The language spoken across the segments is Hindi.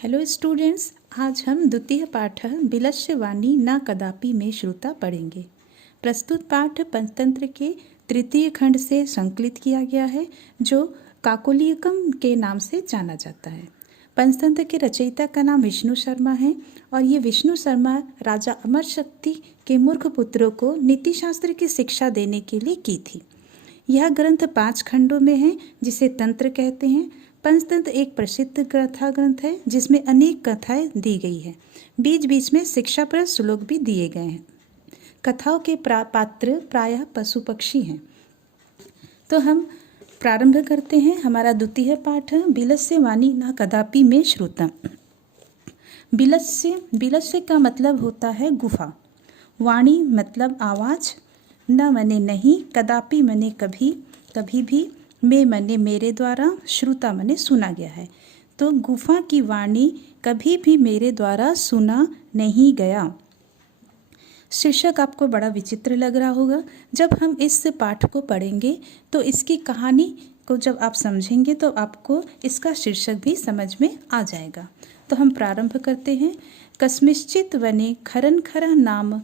हेलो स्टूडेंट्स, आज हम द्वितीय पाठ बिलस्य वाणी न कदापि में श्रुता पढ़ेंगे। प्रस्तुत पाठ पंचतंत्र के तृतीय खंड से संकलित किया गया है, जो काकोलियकम के नाम से जाना जाता है। पंचतंत्र के रचयिता का नाम विष्णु शर्मा है और ये विष्णु शर्मा राजा अमर शक्ति के मूर्ख पुत्रों को नीति शास्त्र की शिक्षा देने के लिए की थी। यह ग्रंथ 5 खंडों में है, जिसे तंत्र कहते हैं। पंचतंत्र एक प्रसिद्ध कथा ग्रंथ है जिसमें अनेक कथाएं दी गई है। बीच बीच में शिक्षाप्रद श्लोक भी दिए गए हैं। कथाओं के पात्र प्रायः पशु पक्षी हैं। तो हम प्रारंभ करते हैं। हमारा द्वितीय पाठ बिलस्य वाणी न कदापि में श्रुता। बिलस्य का मतलब होता है गुफा। वाणी मतलब आवाज, न मने नहीं, कदापि मने कभी, कभी भी, में मने मेरे द्वारा, श्रुता मने सुना गया है। तो गुफा की वाणी कभी भी मेरे द्वारा सुना नहीं गया। शीर्षक आपको बड़ा विचित्र लग रहा होगा। जब हम इस पाठ को पढ़ेंगे तो इसकी कहानी को जब आप समझेंगे तो आपको इसका शीर्षक भी समझ में आ जाएगा। तो हम प्रारंभ करते हैं। कस्मिश्चित वने खरन खर नाम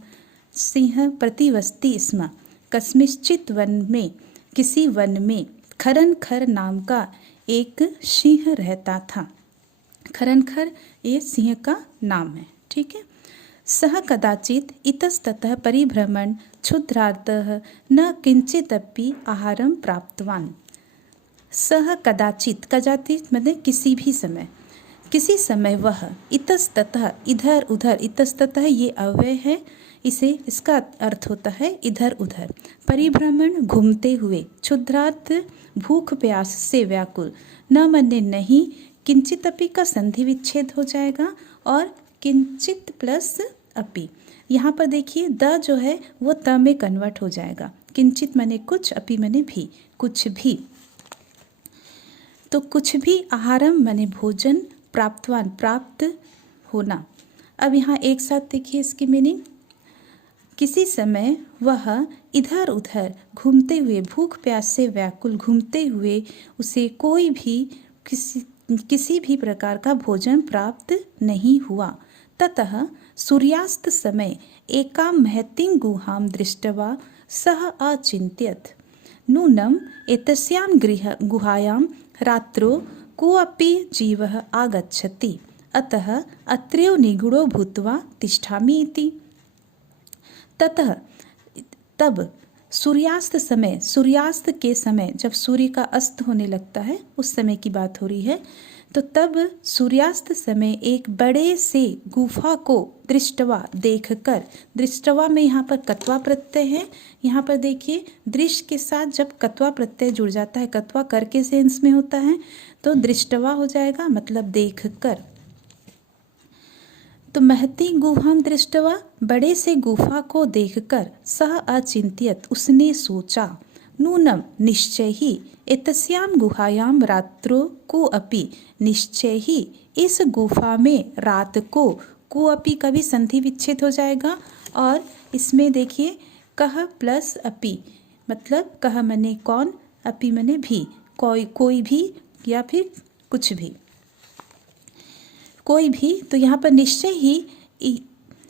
सिंह प्रतिवस्ति स्म। कस्मिश्चित वन में, किसी वन में, खरन खर नाम का एक सिंह रहता था। खरन खर ये सिंह का नाम है, ठीक है। सह कदाचित इतस्ततः परिभ्रमण क्षुद्रार्तः न किंचिदपि आहारं प्राप्तवान। सह कदाचित, कदाचित मतलब किसी भी समय, किसी समय वह, इतस्ततः इधर उधर, इतस्ततः ये अव्यय है, इसका अर्थ होता है इधर उधर। परिभ्रमण घूमते हुए, क्षुद्रार्थ भूख प्यास से व्याकुल, न मने नहीं, किंचित अपि का संधि विच्छेद हो जाएगा और किंचित प्लस अपि। यहाँ पर देखिए द जो है वो त में कन्वर्ट हो जाएगा। किंचित मने कुछ, अपि मने भी, कुछ भी। तो कुछ भी, आहारम मने भोजन, प्राप्तवान प्राप्त होना। अब यहाँ एक साथ देखिए इसकी मीनिंग। किसी समय वह इधर उधर घूमते हुए, भूख प्यास से व्याकुल घूमते हुए, उसे कोई भी किसी भी प्रकार का भोजन प्राप्त नहीं हुआ। ततः सूर्यास्त समय एकां महतीं गुहां दृष्ट्वा सः अचिन्तयत्, नूनम् एतस्यां गुहायां रात्रौ कोऽपि जीवः आगच्छति, अतः अत्रैव निगूढो भूत्वा तिष्ठामि इति। ततः तब सूर्यास्त समय, सूर्यास्त के समय, जब सूर्य का अस्त होने लगता है उस समय की बात हो रही है। तो तब सूर्यास्त समय एक बड़े से गुफा को दृष्टवा देखकर, दृष्टवा में यहाँ पर कत्वा प्रत्यय है। यहाँ पर देखिए दृश्य के साथ जब कत्वा प्रत्यय जुड़ जाता है, कत्वा करके सेंस में होता है, तो दृष्टवा हो जाएगा, मतलब देखकर। तो महती गुहां दृष्टवा, बड़े से गुफा को देखकर, सह अचिंत्यत उसने सोचा, नूनम निश्चय ही, एतस्यां गुहायां रात्रो को अपि, निश्चय ही इस गुफा में रात को अपि का भी संधि विच्छेद हो जाएगा। और इसमें देखिए कह प्लस अपि, मतलब कह मने कौन, अपि मने भी, कोई भी या फिर कुछ भी, कोई भी। तो यहाँ पर निश्चय ही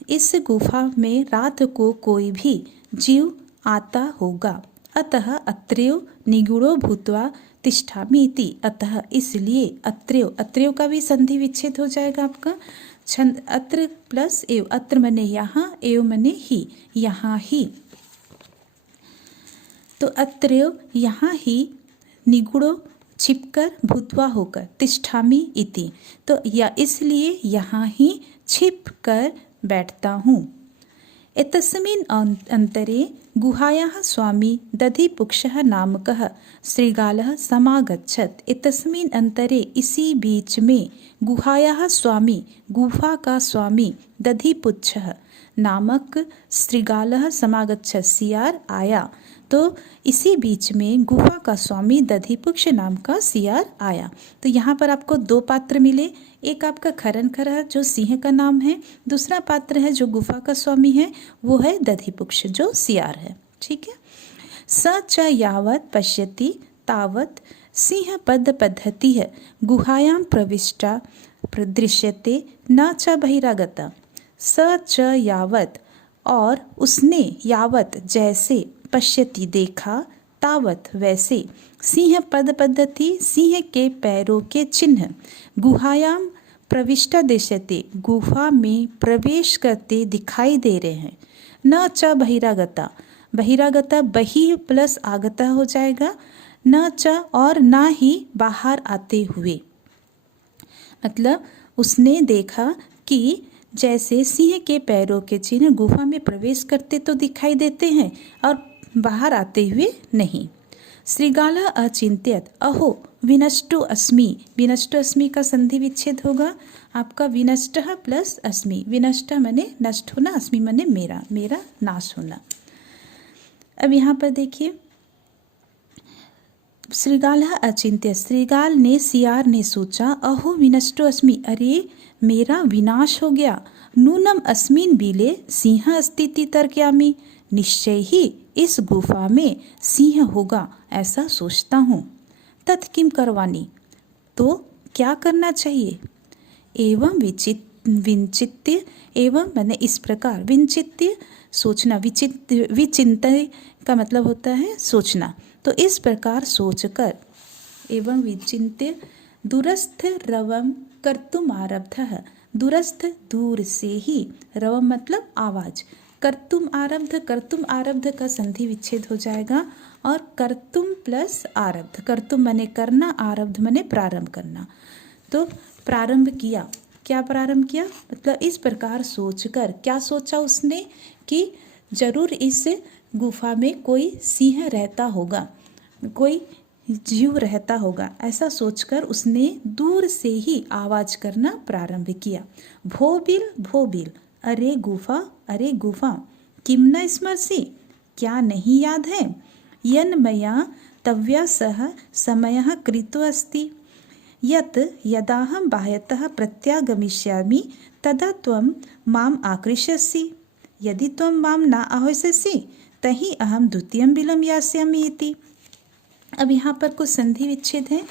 इस गुफा में रात को कोई भी जीव आता होगा। अतः अत्रैव निगूढ़ो भूत्वा तिष्ठामि इति, अतः इसलिए अत्रैव, अत्रैव का भी संधि विच्छेद हो जाएगा आपका। छंद अत्र प्लस एव, अत्र मने यहाँ, एव मने ही, यहाँ ही। तो अत्रैव यहाँ ही, निगूढ़ो छिपकर, भूतवा होकर, तिष्ठामि इति, तो या इसलिए यहाँ ही छिप कर बैठता हूँ। एतस्मिन् अंतरे गुहायाः स्वामी दधिपुक्षः नामकः श्रृगालः समागच्छत्। एतस्मिन् अंतरे, इसी बीच में, गुहायाः स्वामी, गुफा का स्वामी, दधिपुच्छः नामक श्रृगालः समागच्छत्, सियार आया। तो इसी बीच में गुफा का स्वामी दधिपुक्ष नाम का सियार आया। तो यहाँ पर आपको 2 पात्र मिले। एक आपका खरन खर है जो सिंह का नाम है, दूसरा पात्र है जो गुफा का स्वामी है, वो है दधिपुक्ष जो सियार है, ठीक है। स च यावत् पश्यति तावत् सिंह पद पद्धति है गुहायां प्रविष्टा दृश्यते न च बहिरागत, स च यावत, और उसने, यावत जैसे, पश्यति देखा, तावत वैसे, सिंह पद पद्धति सिंह के पैरों के चिन्ह, गुहायाम प्रविष्टा दृश्यते गुफा में प्रवेश करते दिखाई दे रहे हैं। न च बहिरागता, बहिरागता बहि प्लस आगता हो जाएगा, न च और ना ही बाहर आते हुए, मतलब उसने देखा कि जैसे सिंह के पैरों के चिन्ह गुफा में प्रवेश करते तो दिखाई देते हैं और बाहर आते हुए नहीं। श्रीगाला अचिंत्यत, अहो विनष्टो अस्मि, विनष्टो अस्मि का संधि विच्छेद होगा आपका विनष्ट प्लस अस्मि, विनष्ट माने नष्ट होना, अस्मि माने मेरा, मेरा नाश होना। अब यहाँ पर देखिए, श्रीगाल अचिंत्य, श्रीगाल ने, सियार ने सोचा, अहो विनष्टो अस्मि, अरे मेरा विनाश हो गया, नूनम अस्मिन बिले सिंह अस्तिति तर्कयामि, निश्चय ही इस गुफा में सिंह होगा ऐसा सोचता हूँ। तत्किम करवानी, तो क्या करना चाहिए। एवं विचित्य, एवं मैंने इस प्रकार, विचित्य सोचना, विचिंत्य का मतलब होता है सोचना, तो इस प्रकार सोचकर, एवं विचिंत्य दूरस्थ रवम कर्तुम आरब्धः, दूरस्थ दूर से ही, रवम मतलब आवाज, कर्तुम आरब्ध का संधि विच्छेद हो जाएगा और कर्तुम प्लस आरब्ध, कर्तुम माने करना, आरब्ध माने प्रारंभ करना, तो प्रारंभ किया, क्या प्रारंभ किया मतलब इस प्रकार सोचकर, क्या सोचा उसने कि जरूर इस गुफा में कोई सिंह रहता होगा, कोई जीव रहता होगा, ऐसा सोचकर उसने दूर से ही आवाज करना प्रारंभ किया। भोबिल, अरे गुफा, किम न स्मरसि, क्या नहीं याद है, यन मया तव्या सह समयः कृतो अस्ति, यत् यदाहं बाह्यतः प्रत्यागमिष्यामि तदा त्वं माम् आकृष्यसि, यदि त्वं मां न आह्वयसि तर्हि अहं द्वितीयं बिलं यास्यामि इति। अब यहाँ पर कुछ संधि विच्छेद है।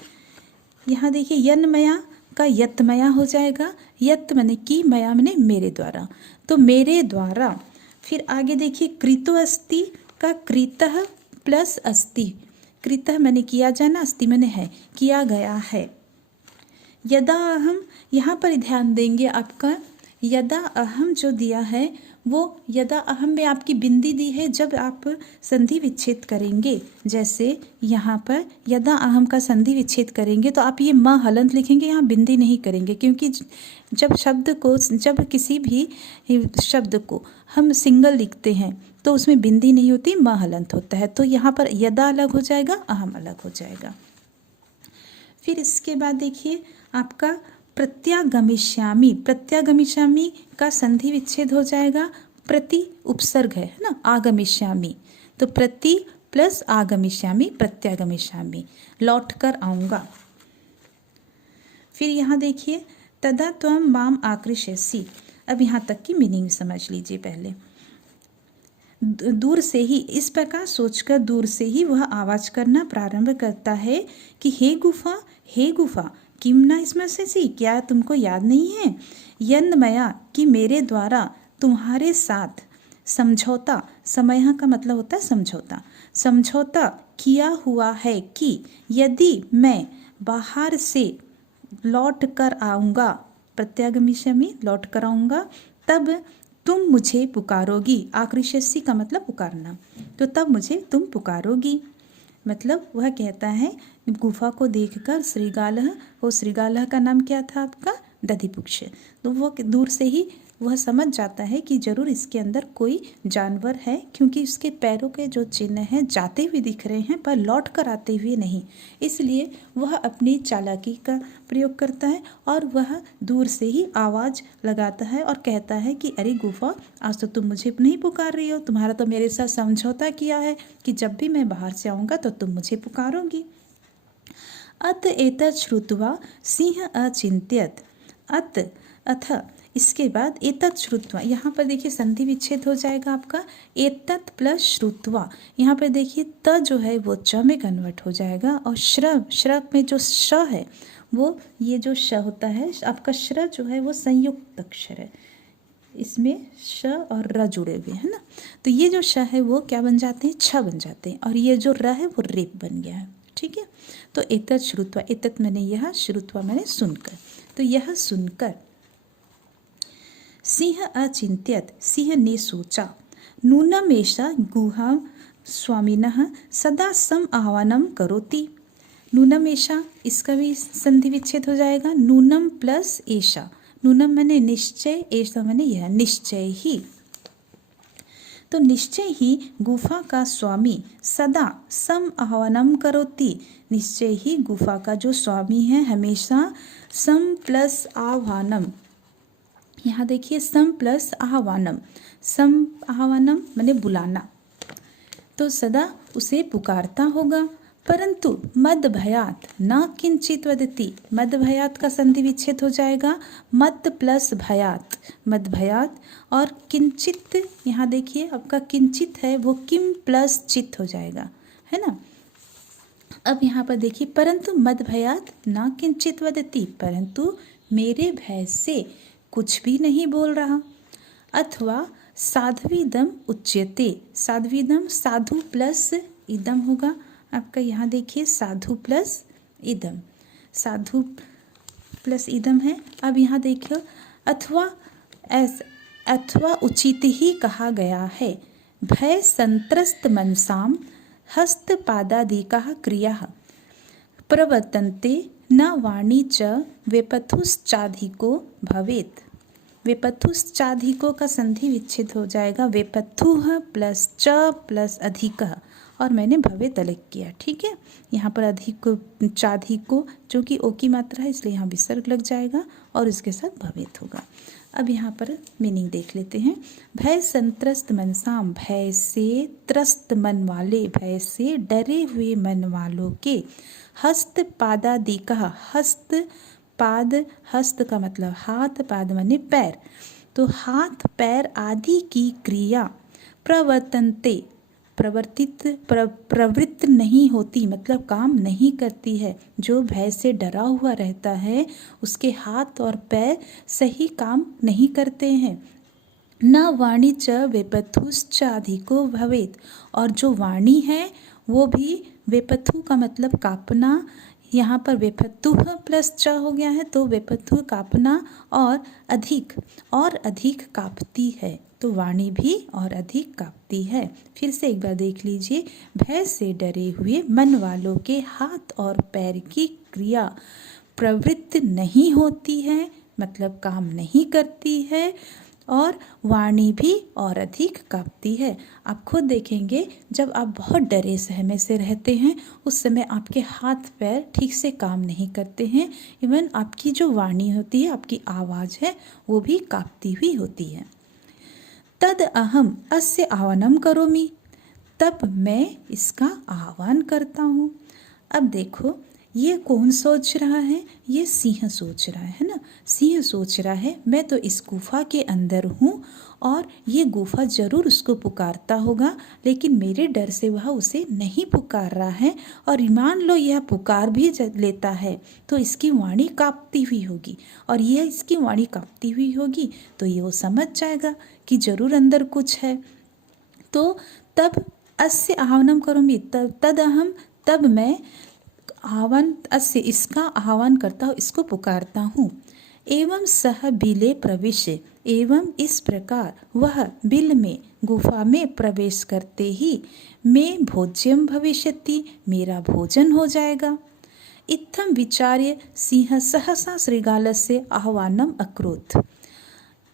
यहाँ देखिए, यन्मया का यत्मया हो जाएगा, यत् माने की, मया माने मेरे द्वारा, तो मेरे द्वारा। फिर आगे देखिए, कृतो अस्ति का कृतः प्लस अस्ति, कृतः माने किया जाना, अस्ति माने है, किया गया है। यदा अहम, यहाँ पर ध्यान देंगे आपका यदा अहम जो दिया है वो यदा अहम में आपकी बिंदी दी है, जब आप संधि विच्छेद करेंगे, जैसे यहाँ पर यदा अहम का संधि विच्छेद करेंगे तो आप ये म हलंत लिखेंगे, यहाँ बिंदी नहीं करेंगे, क्योंकि जब किसी भी शब्द को हम सिंगल लिखते हैं तो उसमें बिंदी नहीं होती, म हलंत होता है, तो यहाँ पर यदा अलग हो जाएगा, अहम अलग हो जाएगा। फिर इसके बाद देखिए आपका प्रत्यागमिष्यामि, प्रत्यागमिष्यामि का संधि विच्छेद हो जाएगा, प्रति उपसर्ग है ना, आगमिष्यामि, तो प्रति प्लस आगमिष्यामि, प्रत्यागमिष्यामि, लौट कर आऊँगा। फिर यहाँ देखिए, तदा त्वं माम आकृष्यसि, अब यहाँ तक की मीनिंग समझ लीजिए पहले। दूर से ही, इस प्रकार सोचकर दूर से ही वह आवाज करना प्रारंभ करता है कि हे गुफा, किम ना स्मरसि, क्या तुमको याद नहीं है, यन्मया कि मेरे द्वारा तुम्हारे साथ समझौता, समय का मतलब होता है समझौता, समझौता किया हुआ है कि यदि मैं बाहर से लौट कर आऊँगा, प्रत्यागमिष्यामि लौट कर आऊँगा, तब तुम मुझे पुकारोगी, आकृष्यसि का मतलब पुकारना, तो तब मुझे तुम पुकारोगी, मतलब वह कहता है गुफा को देखकर श्रीगालः, वो श्रीगालः का नाम क्या था आपका, दधिपुक्ष, तो वो दूर से ही वह समझ जाता है कि जरूर इसके अंदर कोई जानवर है, क्योंकि उसके पैरों के जो चिन्ह हैं जाते हुए दिख रहे हैं पर लौट कर आते हुए नहीं, इसलिए वह अपनी चालाकी का प्रयोग करता है और वह दूर से ही आवाज़ लगाता है और कहता है कि अरे गुफा, आज तो तुम मुझे नहीं पुकार रही हो, तुम्हारा तो मेरे साथ समझौता किया है कि जब भी मैं बाहर से आऊँगा तो तुम मुझे पुकारोगी। अत एतत् श्रुत्वा सिंह अचिंत्यत, अथ इसके बाद एतत् श्रुत्वा, यहाँ पर देखिए संधि विच्छेद हो जाएगा आपका, एतत् प्लस श्रुत्वा, यहाँ पर देखिए त जो है वो च में कन्वर्ट हो जाएगा और श्र में जो श है वो ये जो श होता है, आपका श्र जो है वो संयुक्त अक्षर है, इसमें श और र जुड़े हुए हैं ना, तो ये जो श है वो क्या बन जाते हैं, छ बन जाते हैं, और ये जो र है वो रेप बन गया है। ठीक है, तो एतत् श्रुत्वा, एतत् मैंने यह, श्रुत्वा मैंने सुनकर, तो यह सुनकर सिंह अचिंत्यत, सिंह ने सोचा, नूनमेषा गुहा स्वामिनः सदा सम आह्वानम करोति। नूनम एषा, इसका भी संधि विच्छेद हो जाएगा, नूनम प्लस एषा, नूनम मैंने निश्चय, ऐसा मैंने यह, निश्चय ही, तो निश्चय ही गुफा का स्वामी सदा सम आह्वानम करोति, निश्चय ही गुफा का जो स्वामी है हमेशा सम प्लस आह्वानम, यहाँ देखिए सम प्लस आह्वानम, सम आह्वानम मैंने बुलाना, तो सदा उसे पुकारता होगा, परंतु मद भयात न किंचित वदति, मद भयात का संधि विच्छेद हो जाएगा, मद प्लस भयात, मद भयात, और किंचित, यहाँ देखिए आपका किंचित है वो किम प्लस चित हो जाएगा, है ना। अब यहाँ पर देखिए, परंतु मद भयात न किंचित वदति, परंतु मेरे भय से कुछ भी नहीं बोल रहा, अथवा साध्वीदम उच्यते, साध्वीदम साधु प्लस इदम होगा आपका, यहाँ देखिए साधु प्लस इदम, साधु प्लस इदम है। अब यहाँ देखिए अथवा उचित ही कहा गया है, भय संत्रस्त मनसाम हस्तपादादिकाः क्रियाः प्रवर्तन्ते न वाणी च वेपथुश्चाधिको भवेत्, वेपथुश्चाधिको का संधि विच्छेद हो जाएगा, वेपथुः प्लस च प्लस अधिकः, और मैंने भवेत अलग किया। ठीक है, यहाँ पर अधिक चाधिको जो कि ओ की मात्रा है इसलिए यहाँ विसर्ग लग जाएगा और इसके साथ भवेत होगा। अब यहाँ पर मीनिंग देख लेते हैं। भय संत्रस्त मनसाम, भय से त्रस्त मन वाले, भय से डरे हुए मन वालों के, हस्त पादादि का, हस्त पाद, हस्त का मतलब हाथ, पाद माने पैर, तो हाथ पैर आदि की क्रिया प्रवर्तन्ते, प्रवृत्त नहीं होती, मतलब काम नहीं करती है। जो भय से डरा हुआ रहता है उसके हाथ और पैर सही काम नहीं करते हैं। न वाणी च वेपथुश्च अधिको भवेत, और जो वाणी है वो भी, वेपथु का मतलब कापना, यहाँ पर वेपथु प्लस च हो गया है तो वेपथु कापना, और अधिक कापती है, तो वाणी भी और अधिक कांपती है। फिर से एक बार देख लीजिए, भय से डरे हुए मन वालों के हाथ और पैर की क्रिया प्रवृत्त नहीं होती है, मतलब काम नहीं करती है, और वाणी भी और अधिक कांपती है। आप खुद देखेंगे जब आप बहुत डरे सहमे से रहते हैं उस समय आपके हाथ पैर ठीक से काम नहीं करते हैं, इवन आपकी जो वाणी होती है, आपकी आवाज़ है वो भी कांपती हुई होती है। तद अहम अस्य आह्वानम करोमि, तब मैं इसका आह्वान करता हूँ। अब देखो ये कौन सोच रहा है, ये सिंह सोच रहा है ना, सिंह सोच रहा है मैं तो इस गुफा के अंदर हूँ और ये गुफा जरूर उसको पुकारता होगा, लेकिन मेरे डर से वह उसे नहीं पुकार रहा है, और मान लो यह पुकार भी लेता है तो इसकी वाणी कांपती हुई होगी, और यह इसकी वाणी कांपती हुई होगी तो ये वो समझ जाएगा कि जरूर अंदर कुछ है। तो तब अस्य आह्वानम करोमि, तद अहम, तब मैं आह्वान, अस्य इसका आह्वान करता हूँ, इसको पुकारता हूँ। एवं सह बिले प्रविश्य, एवं इस प्रकार वह बिल में, गुफा में प्रवेश करते ही मैं भोज्यम भविष्यति, मेरा भोजन हो जाएगा। इत्थम विचार्य सिंह सहसा श्रृगालस्य आह्वानम अकरोत्।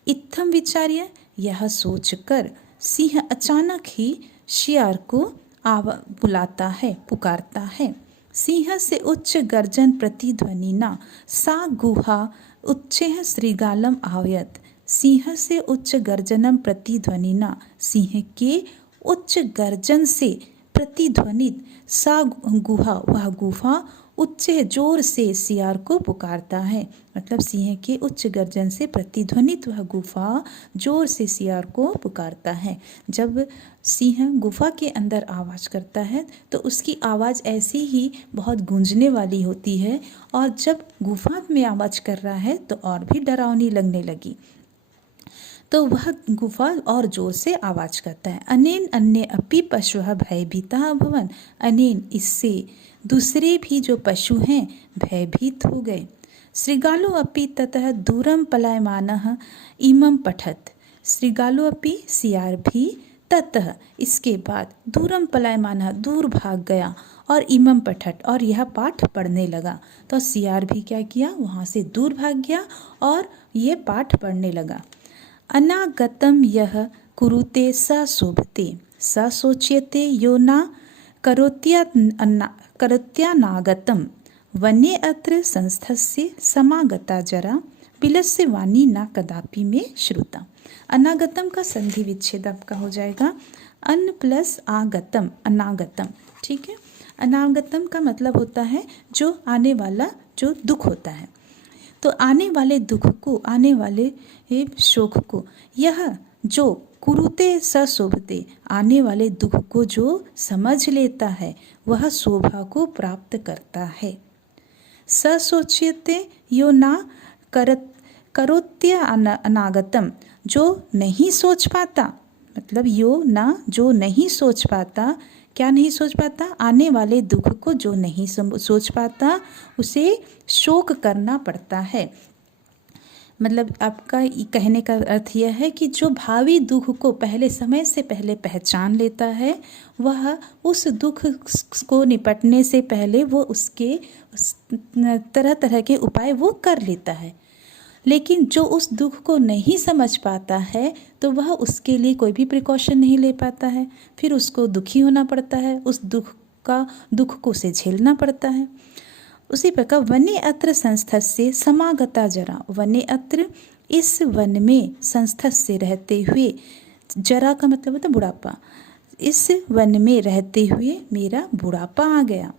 इत्थम विचार्य, यह सोचकर सिंह अचानक ही शियार को बुलाता है, पुकारता है। सिंह से उच्च गर्जन प्रतिध्वनिना सा गुहा उच्चैः श्रृगालम आह्वयत्। सिंह से उच्च गर्जनम प्रतिध्वनिना, सिंह के उच्च गर्जन से प्रतिध्वनित सा गुहा, वह गुफा उच्च जोर से सियार को पुकारता है। मतलब सिंह के उच्च गर्जन से प्रतिध्वनित वह गुफा जोर से सियार को पुकारता है। जब सिंह गुफा के अंदर आवाज़ करता है तो उसकी आवाज़ ऐसी ही बहुत गूंजने वाली होती है, और जब गुफा में आवाज़ कर रहा है तो और भी डरावनी लगने लगी। तो वह गुफा और जोर से आवाज़ करता है। अनेन अन्य अपि पशुः भयभीता अभवन्। अनेन इससे दूसरे भी जो पशु हैं भयभीत हो गए। श्रीगालो अपि ततः दूरम पलायमानः इमं पठत्। श्रीगालो अपि सियार भी ततः इसके बाद दूरम पलायमानः दूर भाग गया, और इमं पठत और यह पाठ पढ़ने लगा। तो सियार भी क्या किया, वहाँ से दूर भाग गया और ये पाठ पढ़ने लगा। अनागतम यह कुरुते स शोभते स सोच्यते यो न करोत्यानागतम वने अत्र संस्थस्य समागता जरा बिलस्य वाणी न कदापि में श्रुता। अनागतम का संधि विच्छेद आपका हो जाएगा अन प्लस आगतम, अनागतम। ठीक है, अनागतम का मतलब होता है जो आने वाला जो दुख होता है। तो आने वाले दुख को, आने वाले शोक को, यह जो कुरुते स शोभते, आने वाले दुख को जो समझ लेता है वह शोभा को प्राप्त करता है। स सोच्यते यो ना करोत्य अनागतम, जो नहीं सोच पाता, मतलब यो ना जो नहीं सोच पाता, क्या नहीं सोच पाता, आने वाले दुख को जो नहीं सोच पाता उसे शोक करना पड़ता है। मतलब आपका कहने का अर्थ यह है कि जो भावी दुख को पहले समय से पहले पहचान लेता है वह उस दुख को निपटने से पहले वो उसके तरह तरह के उपाय वो कर लेता है। लेकिन जो उस दुख को नहीं समझ पाता है तो वह उसके लिए कोई भी प्रिकॉशन नहीं ले पाता है, फिर उसको दुखी होना पड़ता है, उस दुख को उसे झेलना पड़ता है। उसी प्रकार वने अत्र संस्थस्य समागता जरा, वने अत्र इस वन में संस्थस्य रहते हुए, जरा का मतलब होता है बुढ़ापा, इस वन में रहते हुए मेरा बुढ़ापा आ गया।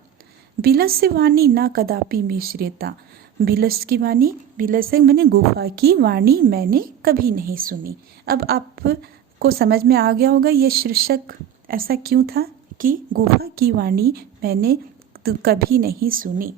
बिलस्य वाणी ना कदापि में श्रेता, बिलस की वाणी, बिलस मैंने गुफा की वाणी मैंने कभी नहीं सुनी। अब आपको समझ में आ गया होगा ये शीर्षक ऐसा क्यों था कि गुफा की वाणी मैंने कभी नहीं सुनी।